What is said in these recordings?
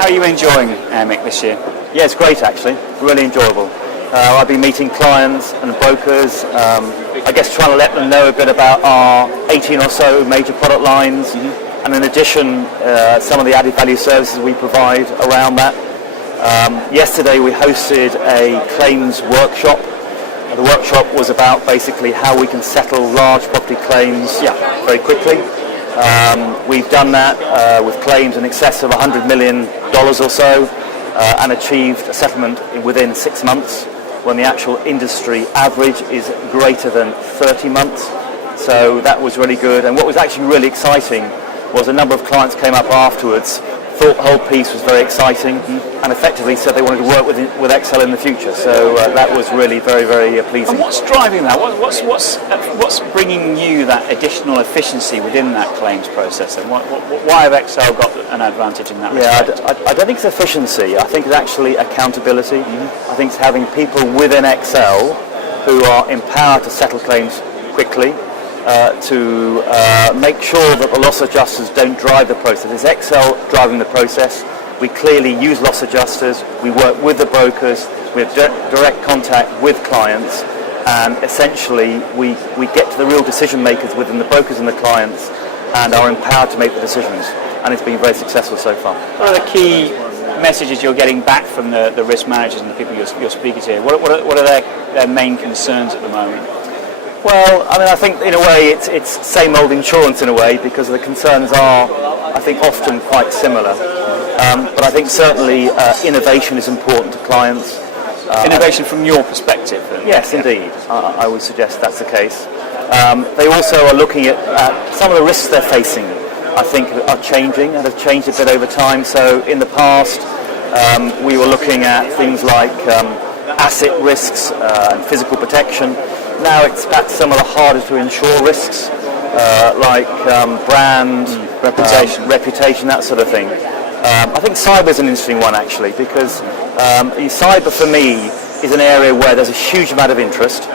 How are you enjoying Airmic this year? Yeah, it's great actually, really enjoyable. I've been meeting clients and brokers, I guess trying to let them know a bit about our 18 or so major product lines, and in addition some of the added value services we provide around that. Yesterday we hosted a claims workshop. The workshop was about basically how we can settle large property claims very quickly. We've done that with claims in excess of $100 million or so and achieved a settlement within 6 months when the actual industry average is greater than 30 months. So that was really good, and what was actually really exciting was a number of clients came up afterwards, thought the whole piece was very exciting, and effectively said they wanted to work with Excel in the future. So that was really very, very pleasing. And what's driving that? What's bringing you that additional efficiency within that claims process? And why have Excel got an advantage in that respect? I don't think it's efficiency. I think it's actually accountability. I think it's having people within Excel who are empowered to settle claims quickly, to make sure that the loss adjusters don't drive the process. It's Excel driving the process. We clearly use loss adjusters. We work with the brokers. We have direct contact with clients, and essentially we get to the real decision makers within the brokers and the clients, and are empowered to make the decisions. And it's been very successful so far. What are the key messages you're getting back from the risk managers and the people you're speaking to? What are their main concerns at the moment? Well, I mean, I think in a way it's same old insurance in a way, because the concerns are, I think, often quite similar. But I think certainly innovation is important to clients. Innovation from your perspective? Yes, indeed. I would suggest that's the case. They also are looking at some of the risks they're facing, I think, are changing and have changed a bit over time. So in the past, we were looking at things like asset risks and physical protection. Now it's perhaps some of the harder to insure risks, like brand, reputation, that sort of thing. I think cyber is an interesting one actually, because cyber for me is an area where there's a huge amount of interest.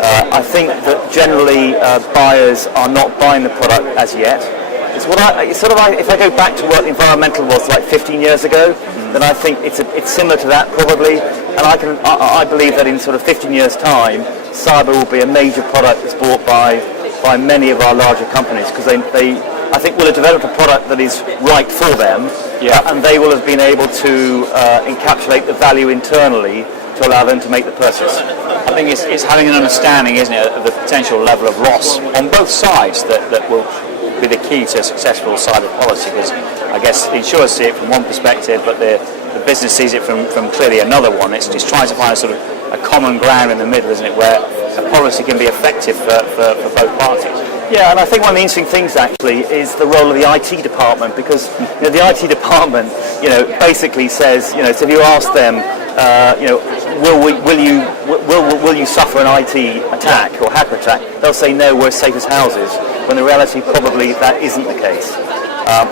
I think that generally buyers are not buying the product as yet. It's if I go back to what environmental was like 15 years ago, then I think it's similar to that probably, and I believe that in sort of 15 years' time, cyber will be a major product that's bought by many of our larger companies, because they I think will have developed a product that is right for them, and they will have been able to encapsulate the value internally to allow them to make the purchase. I think it's having an understanding, isn't it, of the potential level of loss on both sides that will be the key to a successful cyber policy, because I guess the insurers see it from one perspective, but the business sees it from clearly another one. It's just trying to find a sort of a common ground in the middle, isn't it, where a policy can be effective for both parties. Yeah, and I think one of the interesting things actually is the role of the IT department, because the IT department basically says, so if you ask them, will you suffer an IT attack or hacker attack, they'll say no, we're as safe as houses, when in reality probably that isn't the case.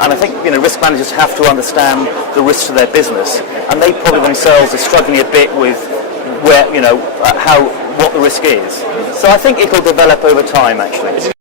And I think risk managers have to understand the risks to their business, and they probably themselves are struggling a bit with what the risk is. So I think it will develop over time actually.